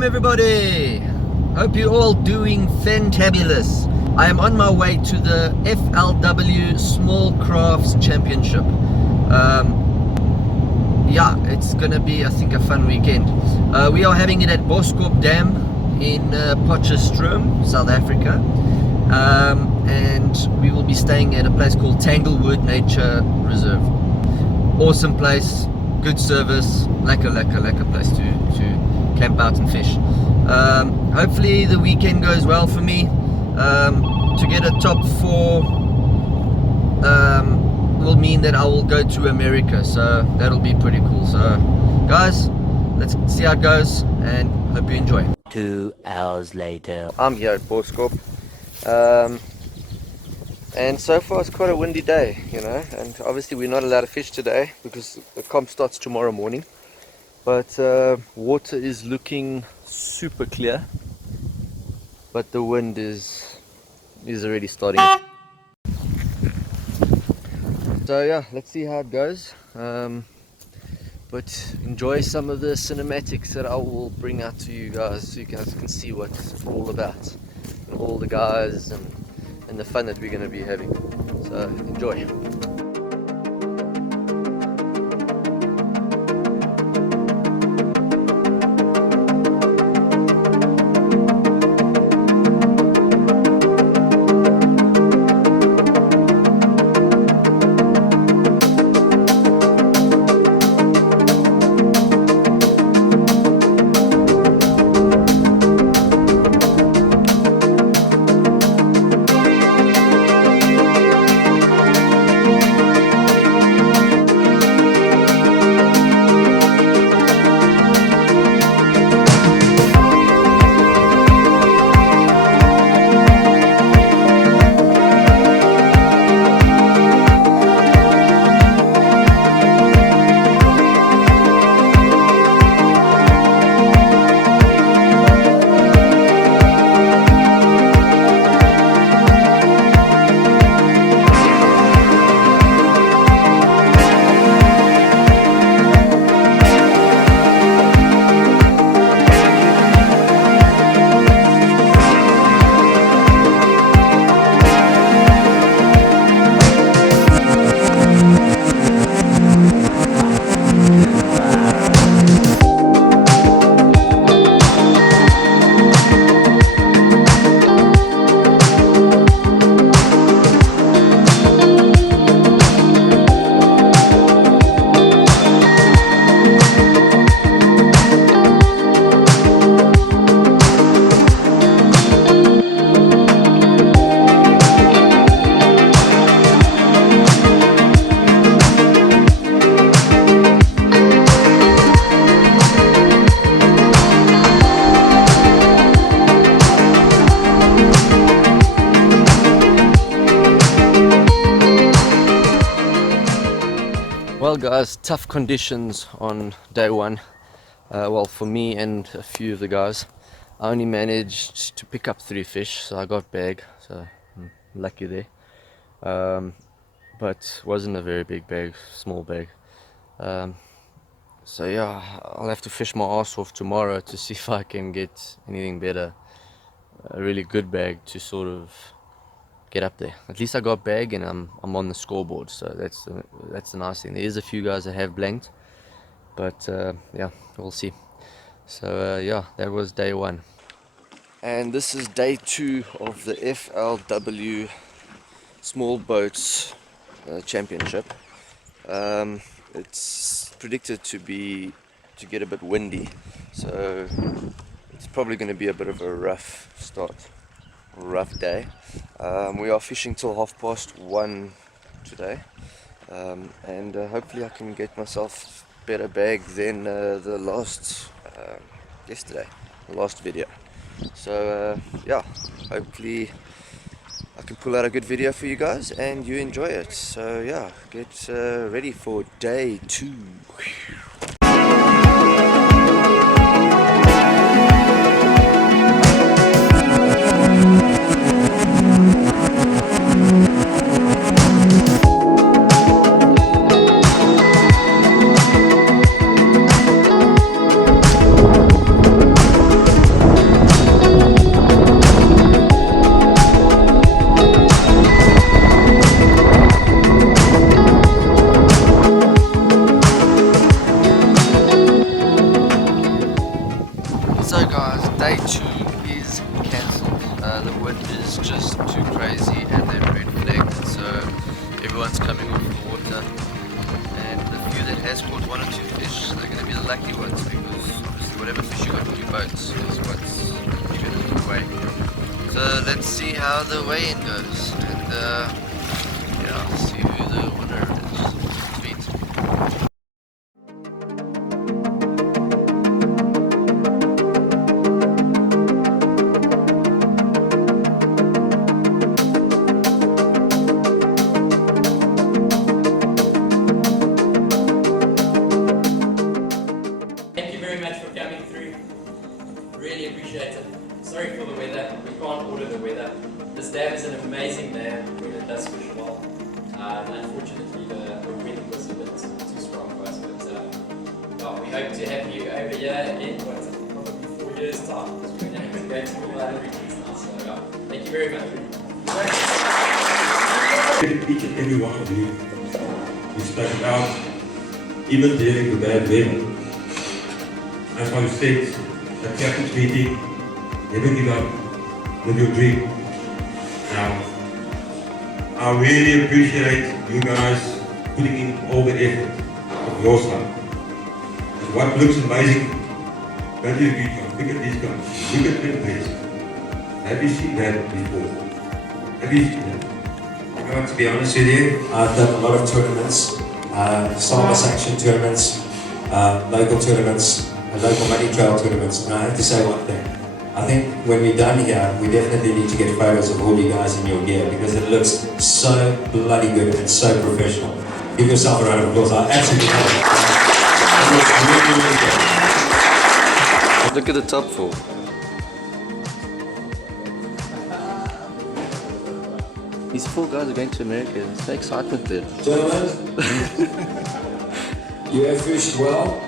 Welcome everybody! Hope you're all doing fantabulous. I am on my way to the FLW Small Crafts Championship. Yeah, it's gonna be, I think, a fun weekend. We are having it at Boskop Dam in Potchefstroom, South Africa. And we will be staying at a place called Tanglewood Nature Reserve. Awesome place, good service, lekker place to camp out and fish. Hopefully the weekend goes well for me. To get a top 4 will mean that I will go to America, so that'll be pretty cool. So guys, let's see how it goes and hope you enjoy. 2 hours later. I'm here at Boskop, and so far it's quite a windy day, you know, and obviously we're not allowed to fish today because the comp starts tomorrow morning. But water is looking super clear, but the wind is already starting. So yeah, let's see how it goes. But enjoy some of the cinematics that I will bring out to you guys, so you guys can see what it's all about, and all the guys and the fun that we're going to be having. So enjoy. Well guys, tough conditions on day 1. Well, for me and a few of the guys. I only managed to pick up 3 fish, so I got bag, so I'm lucky there. But wasn't a very big bag, small bag. So yeah, I'll have to fish my ass off tomorrow to see if I can get anything better. A really good bag to sort of get up there. At least I got bag and I'm on the scoreboard, so that's the nice thing. There's a few guys that have blanked, but yeah, we'll see. So yeah, that was day 1, and this is day 2 of the FLW Small Boats Championship. It's predicted to get a bit windy, so it's probably going to be a bit of a rough start. Rough day. We are fishing till 1:30 today, and hopefully I can get myself better bag than the last video. So yeah, hopefully I can pull out a good video for you guys and you enjoy it. So yeah, get ready for day 2. wind is just too crazy and they're red flagged, so everyone's coming off the water. And the few that has caught 1 or 2 fish, they're going to be the lucky ones, because obviously whatever fish you got in your boats is what's you're going to put away. So let's see how the weigh-in goes, and yeah, see who the winner is. Sweet. Thank you very much for coming through. Really appreciate it. Sorry for the weather. We can't order the weather. This dam is an amazing dam when it does fish well. Unfortunately, the wind was a bit too strong for us. But well, we hope to have you over here again. Probably 4 years time. Because we're going to go to all the other regions now. So thank you very much. Each and every one of you, you stuck it out, even during the bad weather. As I said at captain's meeting, never give up with your dream. Now, I really appreciate you guys putting in all the effort of your side. And what looks amazing, don't you agree, John? Look at these guys, look at their face. Have you seen that before? Have you seen that? To be honest with you, I've done a lot of tournaments, summer sanction tournaments, local tournaments, local money trail tournaments, and I have to say one thing. I think when we're done here, we definitely need to get photos of all you guys in your gear because it looks so bloody good and so professional. Give yourself a round of applause. I absolutely love it. It looks really, really good. Look at the top four. These 4 guys are going to America. It's the excitement there. Gentlemen, you have fished well.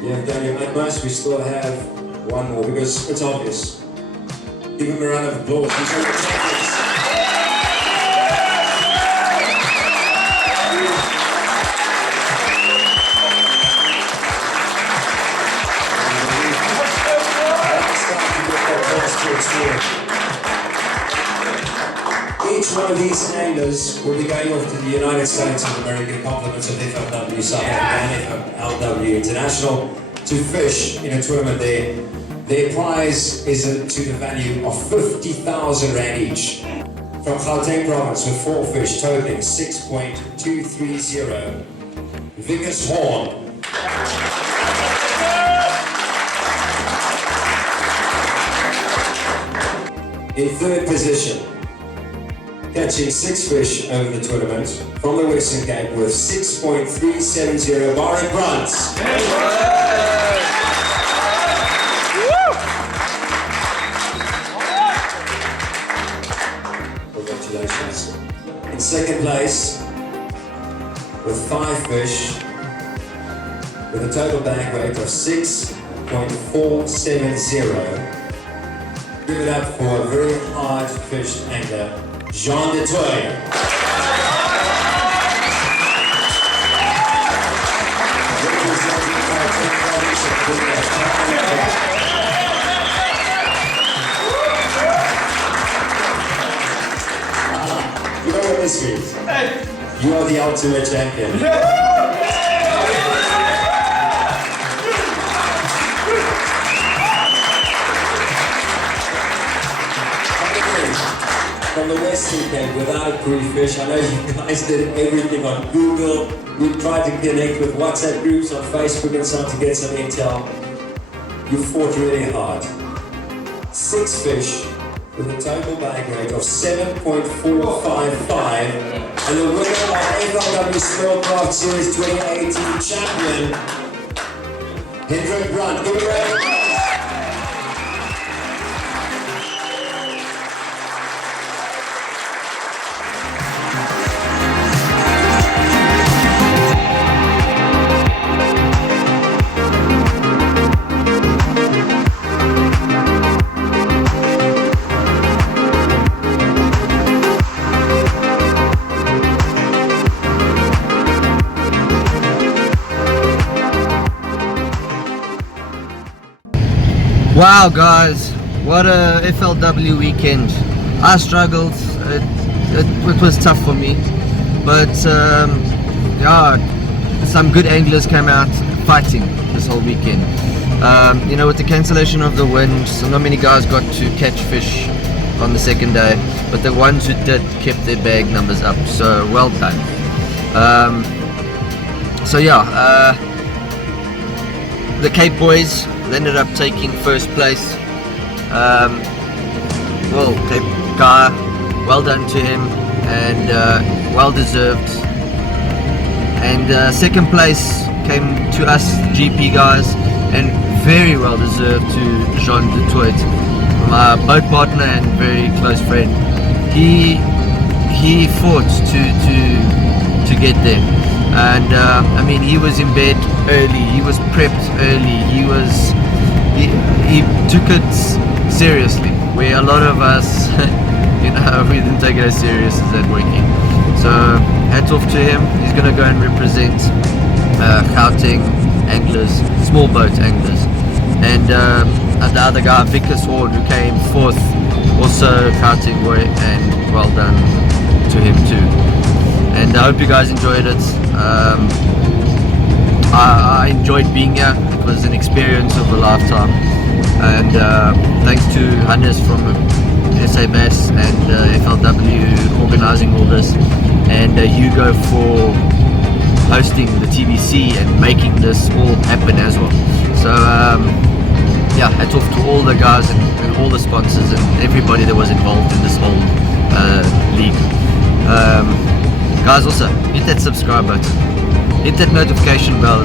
You have done your utmost. We still have one more because it's obvious. Give him a round of applause. These are the champions. Each one of these anglers will be going off to the United States of America, compliments of FLW South Africa and FLW International, to fish in a tournament there. Their prize is to the value of 50,000 Rand each. From Gauteng province with 4 fish totaling 6.230. Vickers Horn. In 3rd position, catching 6 fish over the tournament from the Western Cape with 6.370 Barry Brunt. Congratulations. In 2nd place, with 5 fish, with a total bag weight of 6.470. Give it up for a very hard fished angler, Jean de Toy. You know what this means? You are the ultimate champion. From the Western Cape without pre-fish. I know you guys did everything on Google. We tried to connect with WhatsApp groups on Facebook and so on to get some intel. You fought really hard. 6 fish with a total bag weight of 7.455 and the winner of FLW Spellcraft Series 2018 champion, Hendrik Brunt. Give it a round of applause. Wow, guys, what a FLW weekend. I struggled. It was tough for me, but yeah, some good anglers came out fighting this whole weekend. You know, with the cancellation of the wind, so not many guys got to catch fish on the second day, but the ones who did kept their bag numbers up, so well done. So yeah, the Cape boys ended up taking first place. Well, Cape guy, well done to him, and well deserved. And second place came to us GP guys, and very well deserved to Jean de Toit, my boat partner and very close friend. He fought to get there, and I mean, he was in bed early, he was prepped early, he took it seriously, where a lot of us you know, we didn't take it as serious as that weekend. So hats off to him. He's gonna go and represent GAUTENG anglers, small boat anglers. And the other guy, Vickers Horn, who came fourth, also GAUTENG boy, and well done to him too. And I hope you guys enjoyed it. I enjoyed being here. It was an experience of a lifetime. And thanks to Hannes from SA Bass and FLW organising all this, and Hugo for hosting the TBC and making this all happen as well. So yeah, hats off to all the guys and all the sponsors and everybody that was involved in this whole league. Guys, also hit that subscribe button, hit that notification bell,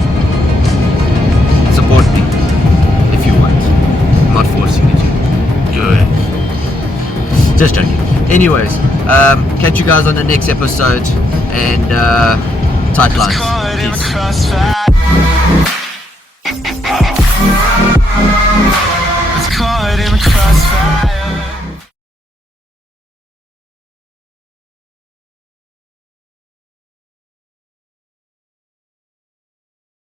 support me if you want. I'm not forcing you to. Just joking. Anyways, catch you guys on the next episode, and tight lines. Peace. Caught in the crossfire.